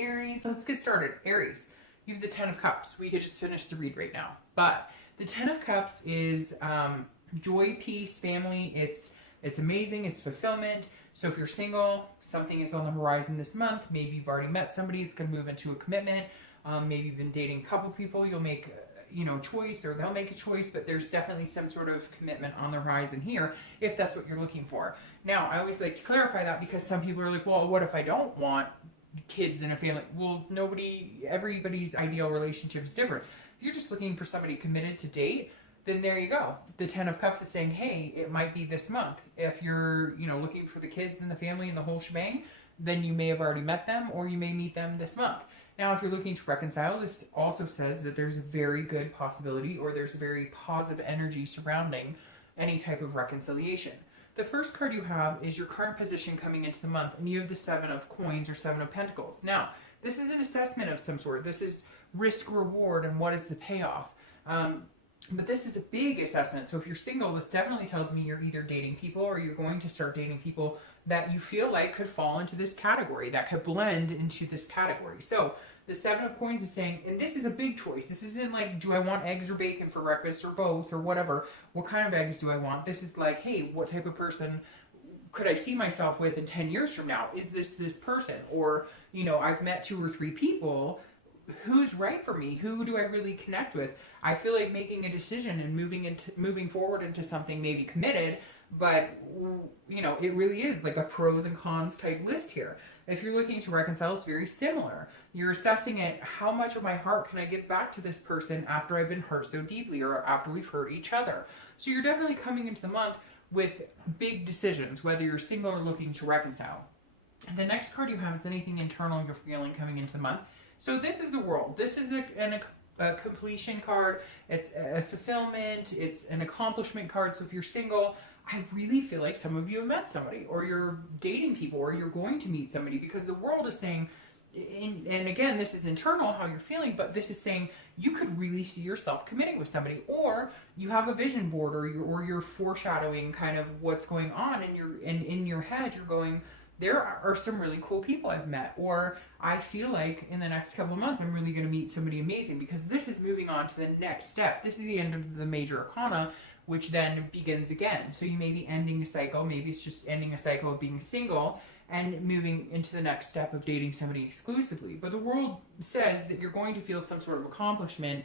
Aries. Let's get started. Aries, you have the Ten of Cups. We could just finish the read right now. But the Ten of Cups is joy, peace, family. It's amazing. It's fulfillment. So if you're single, something is on the horizon this month. Maybe you've already met somebody. It's going to move into a commitment. Maybe you've been dating a couple people. You'll make a choice, or they'll make a choice, but there's definitely some sort of commitment on the horizon here if that's what you're looking for. Now, I always like to clarify that because some people are like, well, what if I don't want kids in a family? Well, everybody's ideal relationship is different. If you're just looking for somebody committed to date, then there you go. The Ten of Cups is saying, hey, it might be this month. If you're, looking for the kids and the family and the whole shebang, then you may have already met them, or you may meet them this month. Now, if you're looking to reconcile, this also says that there's a very good possibility, or there's a very positive energy surrounding any type of reconciliation. The first card you have is your current position coming into the month, and you have the Seven of Coins or Seven of Pentacles. Now, this is an assessment of some sort. This is risk reward and what is the payoff. But this is a big assessment. So if you're single, this definitely tells me you're either dating people or you're going to start dating people that you feel like could fall into this category, that could blend into this category. So the Seven of Coins is saying, and this is a big choice. This isn't like, do I want eggs or bacon for breakfast, or both, or whatever. What kind of eggs do I want? This is like, hey, what type of person could I see myself with in 10 years from now? Is this person? Or, I've met 2 or 3 people. Who's right for me? Who do I really connect with? I feel like making a decision and moving forward into something maybe committed, but it really is like a pros and cons type list here. If you're looking to reconcile, it's very similar. You're assessing it, how much of my heart can I give back to this person after I've been hurt so deeply, or after we've hurt each other? So you're definitely coming into the month with big decisions, whether you're single or looking to reconcile. The next card you have is anything internal you're feeling coming into the month. So this is the World. This is a completion card. It's a fulfillment. It's an accomplishment card. So if you're single, I really feel like some of you have met somebody, or you're dating people, or you're going to meet somebody, because the World is saying, and again, this is internal, how you're feeling, but this is saying you could really see yourself committing with somebody, or you have a vision board, or you're foreshadowing kind of what's going on, and in your head, you're going, there are some really cool people I've met, or I feel like in the next couple of months, I'm really going to meet somebody amazing, because this is moving on to the next step. This is the end of the major arcana, which then begins again. So you may be ending a cycle. Maybe it's just ending a cycle of being single and moving into the next step of dating somebody exclusively. But the World says that you're going to feel some sort of accomplishment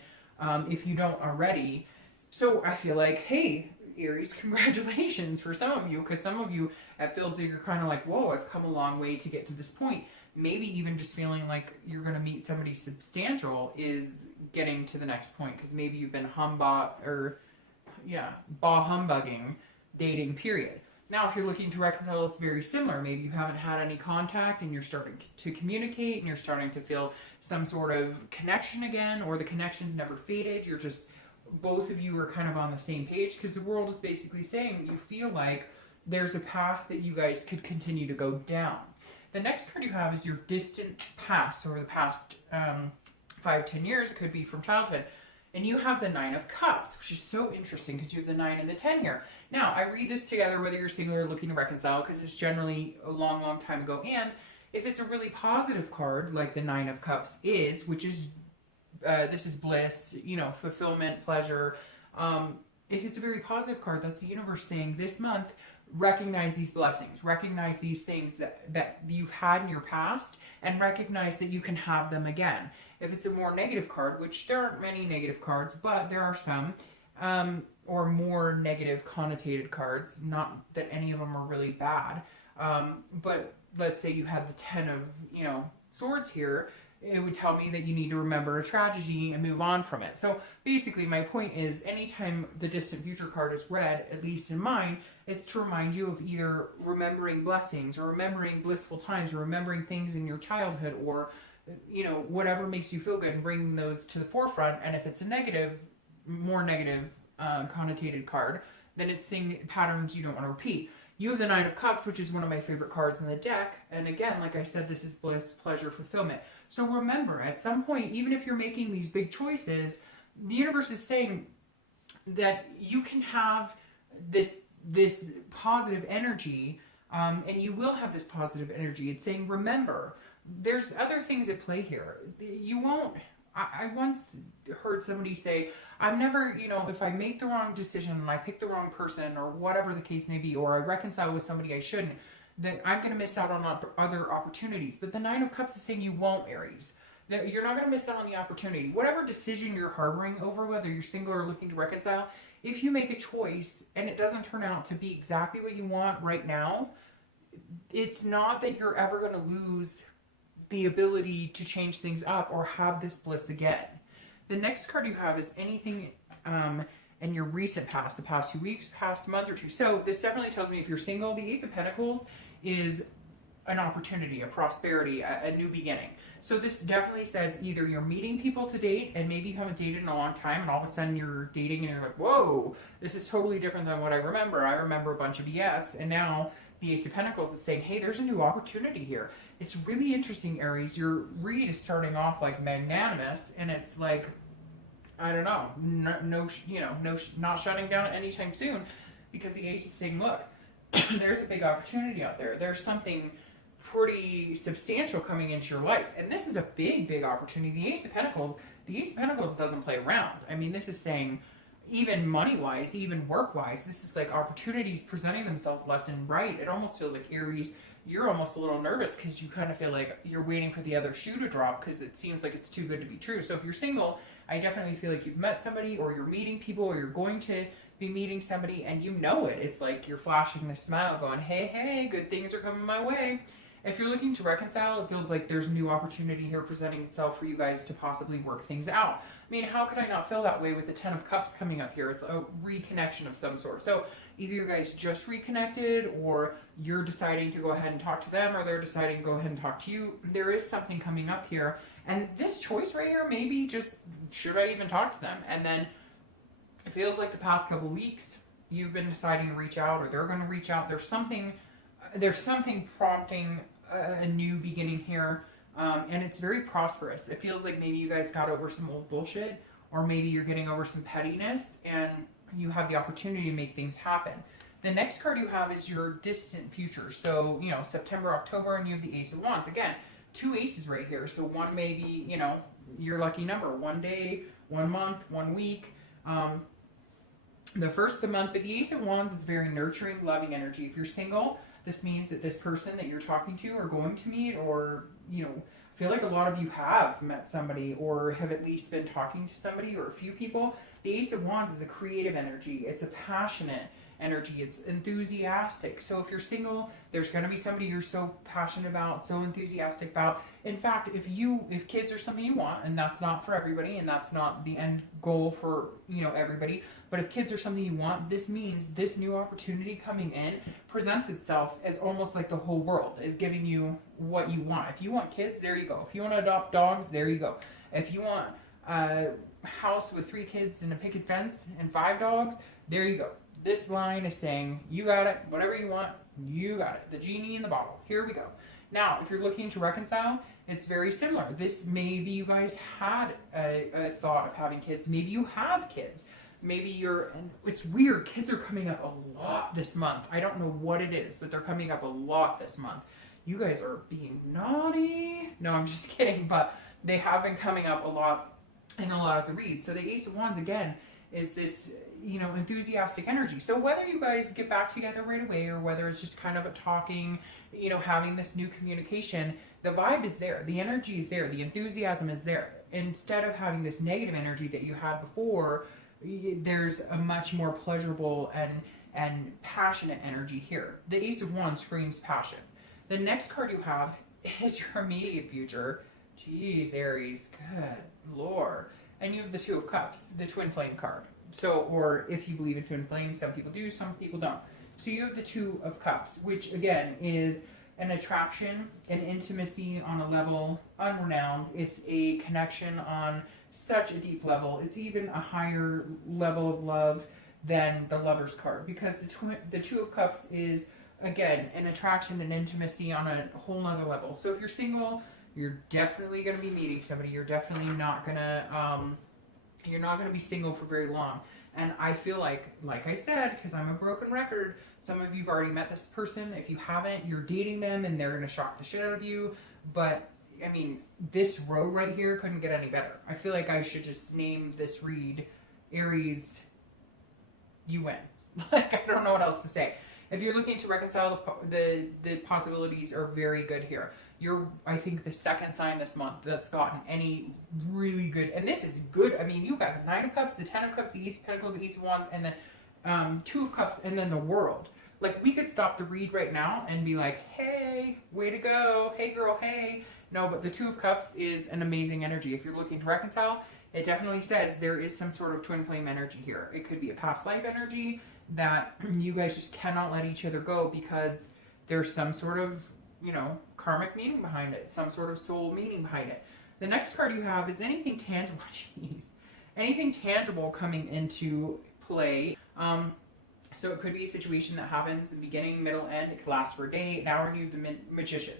if you don't already. So I feel like, hey, Aries, congratulations for some of you, because some of you, it feels like you're kind of like, whoa, I've come a long way to get to this point. Maybe even just feeling like you're going to meet somebody substantial is getting to the next point, because maybe you've been bah humbugging dating, period. Now, if you're looking to reconcile, it's very similar. Maybe you haven't had any contact and you're starting to communicate and you're starting to feel some sort of connection again, or the connection's never faded. You're just, both of you are kind of on the same page, because the World is basically saying you feel like there's a path that you guys could continue to go down. The next card you have is your distant past, over the past 5-10 years. It could be from childhood. And you have the Nine of Cups, which is so interesting because you have the 9 and the 10 here. Now, I read this together whether you're single or looking to reconcile, because it's generally a long, long time ago. And if it's a really positive card, like the 9 of Cups is, which is, this is bliss, fulfillment, pleasure. If it's a very positive card, that's the universe saying this month, recognize these blessings, recognize these things that you've had in your past, and recognize that you can have them again. If it's a more negative card, which there aren't many negative cards, but there are some, or more negative connotated cards, not that any of them are really bad, but let's say you had the 10 of, swords here, it would tell me that you need to remember a tragedy and move on from it. So basically my point is, anytime the distant future card is read, at least in mine, it's to remind you of either remembering blessings, or remembering blissful times, or remembering things in your childhood, or whatever makes you feel good, and bringing those to the forefront. And if it's a negative, more negative connotated card, then it's seeing patterns you don't want to repeat. You have the Nine of Cups, which is one of my favorite cards in the deck. And again, like I said, this is bliss, pleasure, fulfillment. So remember, at some point, even if you're making these big choices, the universe is saying that you can have this positive energy, and you will have this positive energy. It's saying, remember, there's other things at play here. You won't, I once heard somebody say, I'm never, you know, if I make the wrong decision and I pick the wrong person or whatever the case may be, or I reconcile with somebody I shouldn't, then I'm going to miss out on other opportunities. But the Nine of Cups is saying you won't, Aries. That you're not going to miss out on the opportunity. Whatever decision you're harboring over, whether you're single or looking to reconcile, if you make a choice and it doesn't turn out to be exactly what you want right now, it's not that you're ever going to lose the ability to change things up or have this bliss again. The next card you have is anything in your recent past, the past 2 weeks, past month or two. So this definitely tells me if you're single, the Ace of Pentacles is an opportunity, a prosperity, a new beginning. So this definitely says either you're meeting people to date and maybe you haven't dated in a long time and all of a sudden you're dating and you're like, whoa, this is totally different than what I remember. I remember a bunch of BS. And now the Ace of Pentacles is saying, hey, there's a new opportunity here. It's really interesting, Aries. Your read is starting off like magnanimous and it's like, I don't know, not shutting down anytime soon, because the Ace is saying, look, there's a big opportunity out there. There's something pretty substantial coming into your life. And this is a big, big opportunity. The Ace of Pentacles doesn't play around. I mean, this is saying even money-wise, even work-wise, this is like opportunities presenting themselves left and right. It almost feels like, Aries, you're almost a little nervous because you kind of feel like you're waiting for the other shoe to drop because it seems like it's too good to be true. So if you're single, I definitely feel like you've met somebody or you're meeting people or you're going to be meeting somebody and you know it. It's like you're flashing this smile going, hey, hey, good things are coming my way. If you're looking to reconcile, it feels like there's a new opportunity here presenting itself for you guys to possibly work things out. I mean, how could I not feel that way with the Ten of Cups coming up here? It's a reconnection of some sort. So either you guys just reconnected or you're deciding to go ahead and talk to them or they're deciding to go ahead and talk to you. There is something coming up here. And this choice right here, maybe just, should I even talk to them? And then it feels like the past couple weeks, you've been deciding to reach out or they're going to reach out. There's something prompting a new beginning here. And it's very prosperous. It feels like maybe you guys got over some old bullshit or maybe you're getting over some pettiness and you have the opportunity to make things happen. The next card you have is your distant future. So, you know, September, October, and you have the Ace of Wands. Again, two aces right here. So one may be, you know, your lucky number. 1 day, 1 month, 1 week. The first of the month, but the Ace of Wands is very nurturing, loving energy. If you're single, this means that this person that you're talking to or going to meet or, you know, I feel like a lot of you have met somebody or have at least been talking to somebody or a few people. The Ace of Wands is a creative energy. It's a passionate energy. It's enthusiastic. So if you're single, there's going to be somebody you're so passionate about, so enthusiastic about. In fact, if kids are something you want, and that's not for everybody, and that's not the end goal for, you know, everybody, but if kids are something you want, this means this new opportunity coming in presents itself as almost like the whole world is giving you what you want. If you want kids, there you go. If you want to adopt dogs, there you go. If you want a house with 3 kids and a picket fence and 5 dogs, there you go. This line is saying, you got it, whatever you want, you got it. The genie in the bottle. Here we go. Now, if you're looking to reconcile, it's very similar. This, maybe you guys had a thought of having kids. Maybe you have kids. Maybe and it's weird, kids are coming up a lot this month. I don't know what it is, but they're coming up a lot this month. You guys are being naughty. No, I'm just kidding, but they have been coming up a lot in a lot of the reads. So the Ace of Wands, again, is this, you know, enthusiastic energy. So whether you guys get back together right away or whether it's just kind of a talking, you know, having this new communication, the vibe is there. The energy is there. The enthusiasm is there. Instead of having this negative energy that you had before, there's a much more pleasurable and passionate energy here. The Ace of Wands screams passion. The next card you have is your immediate future. Jeez, Aries, good Lord. And you have the Two of Cups, the Twin Flame card. So, or if you believe in twin flames, some people do, some people don't. So you have the Two of Cups, which again is an attraction, an intimacy on a level unrenowned. It's a connection on such a deep level. It's even a higher level of love than the Lover's card, because the Two of Cups is, again, an attraction and intimacy on a whole nother level. So if you're single, you're definitely going to be meeting somebody. You're definitely not going to, you're not going to be single for very long. And I feel like I said, because I'm a broken record, some of you've already met this person. If you haven't, you're dating them and they're going to shock the shit out of you. But I mean, this road right here couldn't get any better. I feel like I should just name this read Aries, you win. Like, I don't know what else to say. If you're looking to reconcile, the possibilities are very good here. You're, I think, the second sign this month that's gotten any really good, and this is good. I mean, you got the Nine of Cups, the Ten of Cups, the Ace of Pentacles, the Ace of Wands, and the Two of Cups, and then the World. Like, we could stop the read right now and be like, hey, way to go. Hey, girl, hey. No, but the Two of Cups is an amazing energy. If you're looking to reconcile, it definitely says there is some sort of twin flame energy here. It could be a past life energy that you guys just cannot let each other go because there's some sort of, you know, karmic meaning behind it, some sort of soul meaning behind it. The next card you have is anything tangible. Jeez. Anything tangible coming into play. So it could be a situation that happens in the beginning, middle, end. It could last for a day, an hour, and you have the Magician.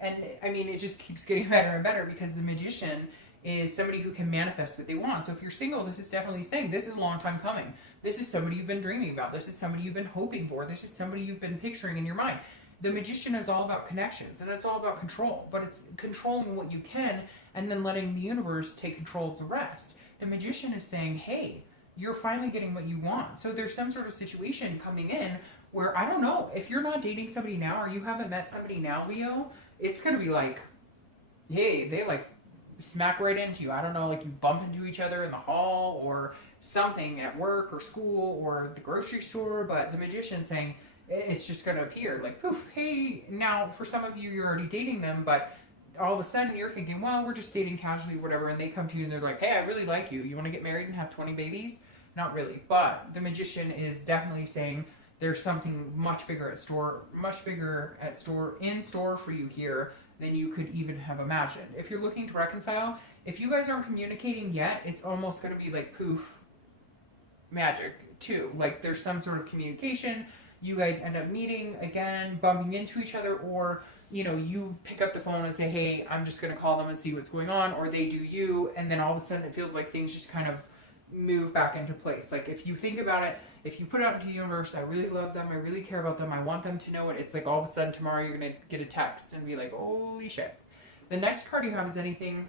And I mean, it just keeps getting better and better because the Magician is somebody who can manifest what they want. So if you're single, this is definitely saying this is a long time coming. This is somebody you've been dreaming about. This is somebody you've been hoping for. This is somebody you've been picturing in your mind. The Magician is all about connections and it's all about control, but it's controlling what you can and then letting the universe take control of the rest. The Magician is saying, hey, you're finally getting what you want. So there's some sort of situation coming in where, I don't know, if you're not dating somebody now or you haven't met somebody now, Leo, it's going to be like, hey, they like smack right into you. I don't know, like you bump into each other in the hall or something at work or school or the grocery store, but the Magician saying it's just going to appear like, poof, hey, now for some of you, you're already dating them, but all of a sudden you're thinking, well, we're just dating casually, whatever, and they come to you and they're like, hey, I really like you. You want to get married and have 20 babies? Not really, but the Magician is definitely saying there's something much bigger in store for you here than you could even have imagined. If you're looking to reconcile, if you guys aren't communicating yet, it's almost going to be like poof, magic too. Like there's some sort of communication. You guys end up meeting again, bumping into each other, or you know, you pick up the phone and say, hey, I'm just going to call them and see what's going on, or they do you, and then all of a sudden it feels like things just kind of move back into place. Like if you think about it, if you put it out into the universe, I really love them, I really care about them, I want them to know it, it's like all of a sudden tomorrow you're going to get a text and be like, holy shit. The next card you have is anything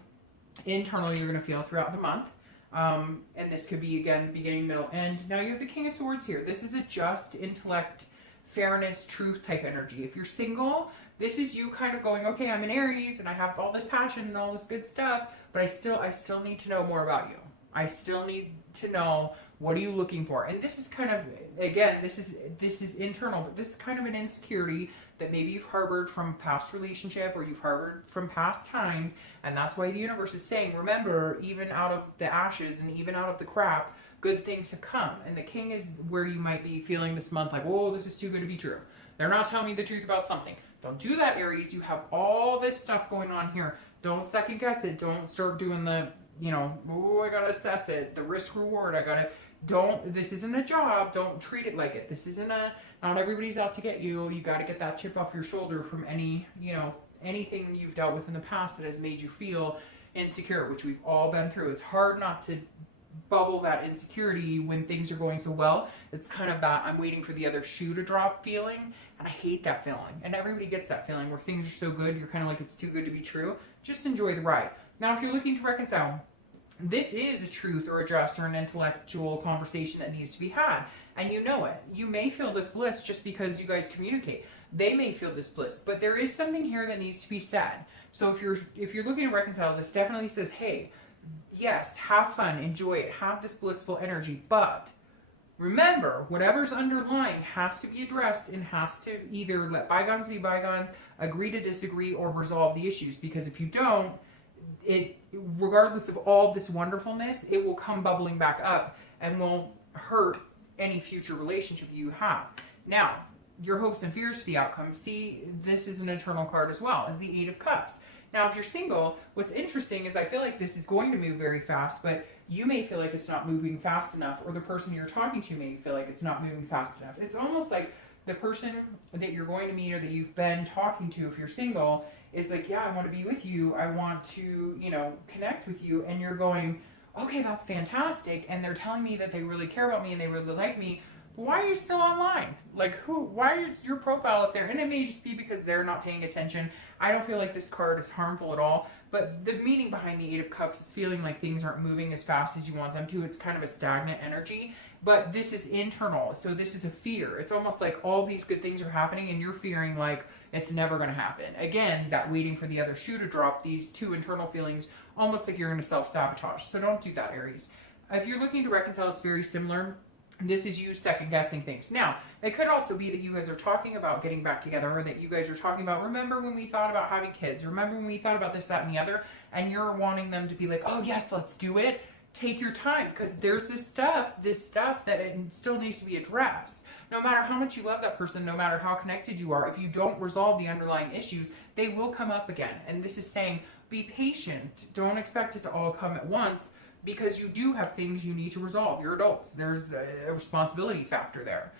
internal you're going to feel throughout the month. And this could be, again, beginning, middle, end. Now you have the King of Swords here. This is a just, intellect, fairness, truth type energy. If you're single, this is you kind of going, okay, I'm an Aries and I have all this passion and all this good stuff, but I still need to know more about you. I still need to know, what are you looking for? And this is kind of, again, this is internal, but this is kind of an insecurity that maybe you've harbored from past relationship or you've harbored from past times. And that's why the universe is saying, remember, even out of the ashes and even out of the crap, good things have come. And the King is where you might be feeling this month like, whoa, this is too good to be true. They're not telling me the truth about something. Don't do that, Aries. You have all this stuff going on here. Don't second guess it. Don't start doing the, you know, oh, I gotta assess it. The risk reward, this isn't a job. Don't treat it like it. This isn't not everybody's out to get you. You got to get that chip off your shoulder from any, you know, anything you've dealt with in the past that has made you feel insecure, which we've all been through. It's hard not to bubble that insecurity when things are going so well. It's kind of that I'm waiting for the other shoe to drop feeling, and I hate that feeling. And everybody gets that feeling where things are so good, you're kind of like, it's too good to be true. Just enjoy the ride. Now, if you're looking to reconcile, this is a truth or a just or an intellectual conversation that needs to be had. And you know it. You may feel this bliss just because you guys communicate. They may feel this bliss, but there is something here that needs to be said. So if you're looking to reconcile, this definitely says, hey, yes, have fun, enjoy it, have this blissful energy, but remember, whatever's underlying has to be addressed and has to either let bygones be bygones, agree to disagree, or resolve the issues. Because if you don't, it, regardless of all this wonderfulness, it will come bubbling back up and will hurt any future relationship you have. Now, your hopes and fears for the outcome. See, this is an eternal card as well as the Eight of Cups. Now, if you're single, what's interesting is I feel like this is going to move very fast, but you may feel like it's not moving fast enough, or the person you're talking to may feel like it's not moving fast enough. It's almost like the person that you're going to meet or that you've been talking to, if you're single, is like, yeah, I want to be with you. I want to, you know, connect with you. And you're going, okay, that's fantastic. And they're telling me that they really care about me and they really like me. why are you still online? Like, why is your profile up there? And it may just be because they're not paying attention. I don't feel like this card is harmful at all, but the meaning behind the Eight of Cups is feeling like things aren't moving as fast as you want them to. It's kind of a stagnant energy, but this is internal. So this is a fear. It's almost like all these good things are happening and you're fearing like it's never going to happen. Again, that waiting for the other shoe to drop, these two internal feelings, almost like you're going to self-sabotage. So don't do that, Aries. If you're looking to reconcile, it's very similar. This is you second guessing things. Now, it could also be that you guys are talking about getting back together, or that you guys are talking about, remember when we thought about having kids? Remember when we thought about this, that, and the other? And you're wanting them to be like, oh yes, let's do it. Take your time, because there's this stuff that it still needs to be addressed. No matter how much you love that person, no matter how connected you are, if you don't resolve the underlying issues, they will come up again. And this is saying, be patient. Don't expect it to all come at once, because you do have things you need to resolve. You're adults. There's a responsibility factor there.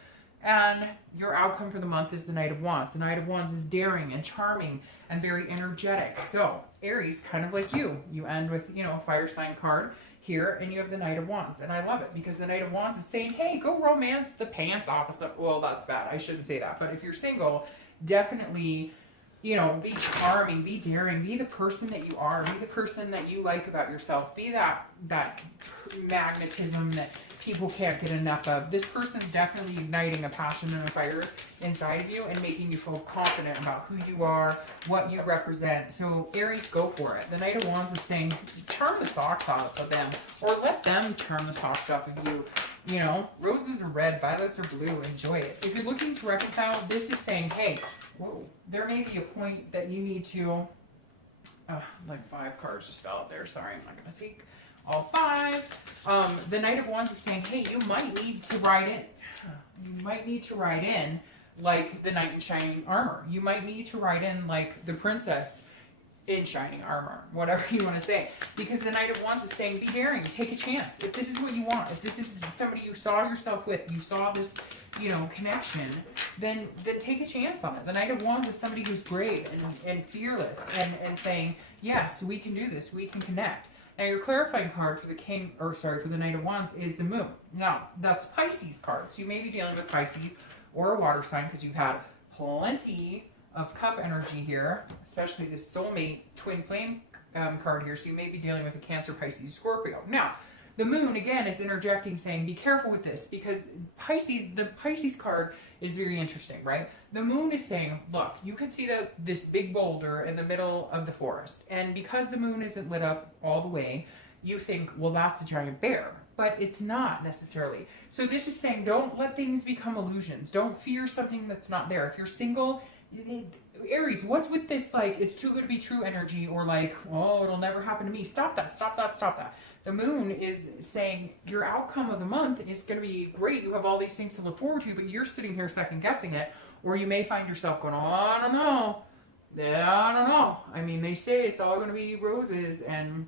And your outcome for the month is the Knight of Wands. The Knight of Wands is daring and charming and very energetic. So Aries, kind of like you end with, you know, a fire sign card here, and you have the Knight of Wands. And I love it, because the Knight of Wands is saying, hey, go romance the pants off of some, well, that's bad. I shouldn't say that. But if you're single, definitely, you know, be charming, be daring, be the person that you are, be the person that you like about yourself, be that magnetism that people can't get enough of. This person's definitely igniting a passion and a fire inside of you and making you feel confident about who you are, what you represent. So Aries, go for it. The Knight of Wands is saying, charm the socks off of them, or let them charm the socks off of you. You know, roses are red, violets are blue. Enjoy it. If you're looking to reconcile, this is saying, hey, whoa, there may be a point that you need to, like 5 cards just fell out there. Sorry, I'm not going to take all 5. The Knight of Wands is saying, hey, you might need to ride in. You might need to ride in like the knight in shining armor. You might need to ride in like the princess in shining armor, whatever you want to say. Because the Knight of Wands is saying, be daring, take a chance. If this is what you want, if this is somebody you saw yourself with, you saw this, you know, connection, then take a chance on it. The Knight of Wands is somebody who's brave and fearless and saying, yes, we can do this, we can connect. Now your clarifying card for the for the Knight of Wands is the Moon. Now, that's Pisces card. So you may be dealing with Pisces or a water sign, because you've had plenty of cup energy here, especially this soulmate twin flame card here. So you may be dealing with a Cancer, Pisces, Scorpio. Now, the Moon, again, is interjecting, saying, be careful with this, because the Pisces card is very interesting, right? The Moon is saying, look, you can see this big boulder in the middle of the forest, and because the Moon isn't lit up all the way, you think, well, that's a giant bear. But it's not necessarily. So this is saying, don't let things become illusions. Don't fear something that's not there. If you're single, Aries, what's with this, like, it's too good to be true energy, or like, oh, it'll never happen to me. Stop that, stop that, stop that. The Moon is saying your outcome of the month is going to be great. You have all these things to look forward to, but you're sitting here second guessing it, or you may find yourself going, oh, I don't know. Yeah, I don't know. I mean, they say it's all going to be roses, and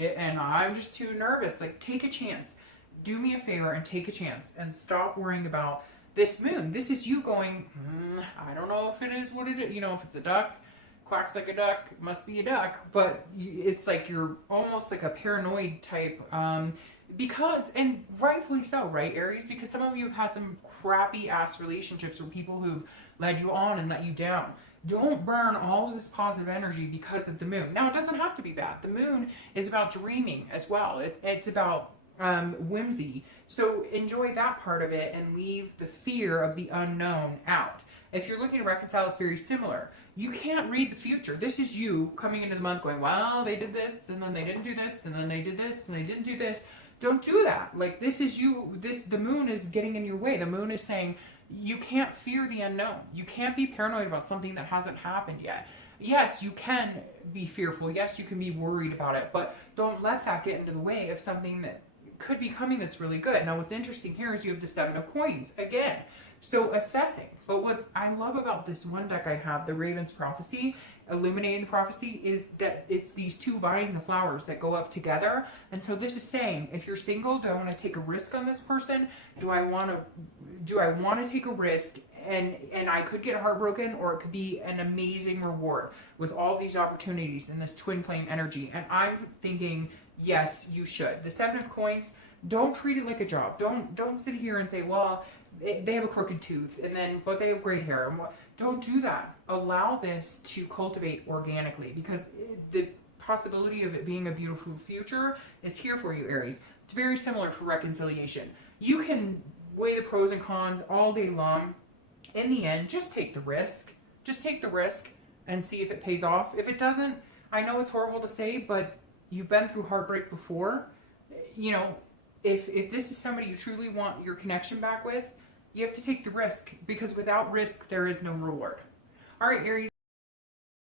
I'm just too nervous. Like, take a chance. Do me a favor and take a chance, and stop worrying about this Moon. This is you going, I don't know if it is what it is. You know, if it's a duck, quacks like a duck, must be a duck. But it's like you're almost like a paranoid type, because, and rightfully so, right, Aries? Because some of you have had some crappy ass relationships with people who've led you on and let you down. Don't burn all of this positive energy because of the Moon. Now, it doesn't have to be bad. The Moon is about dreaming as well. It's about whimsy. So enjoy that part of it and leave the fear of the unknown out. If you're looking to reconcile, it's very similar. You can't read the future. This is you coming into the month going, well, they did this, and then they didn't do this, and then they did this, and they didn't do this. Don't do that. Like, this is you. The Moon is getting in your way. The Moon is saying, you can't fear the unknown. You can't be paranoid about something that hasn't happened yet. Yes, you can be fearful. Yes, you can be worried about it, but don't let that get into the way of something that could be coming that's really good. Now, what's interesting here is you have the 7 of Coins again. So assessing. But what I love about this one deck I have, the Raven's Prophecy, Illuminating the Prophecy, is that it's these 2 vines of flowers that go up together. And so this is saying, if you're single, do I want to take a risk on this person? Do I want to take a risk and I could get heartbroken, or it could be an amazing reward with all these opportunities in this twin flame energy? And I'm thinking, yes, you should. The 7 of Coins, don't treat it like a job. Don't sit here and say, well, they have a crooked tooth, but they have great hair. Don't do that. Allow this to cultivate organically, because the possibility of it being a beautiful future is here for you, Aries. It's very similar for reconciliation. You can weigh the pros and cons all day long. In the end, just take the risk. Just take the risk and see if it pays off. If it doesn't, I know it's horrible to say, but you've been through heartbreak before. You know, if this is somebody you truly want your connection back with, you have to take the risk, because without risk, there is no reward. All right, Aries.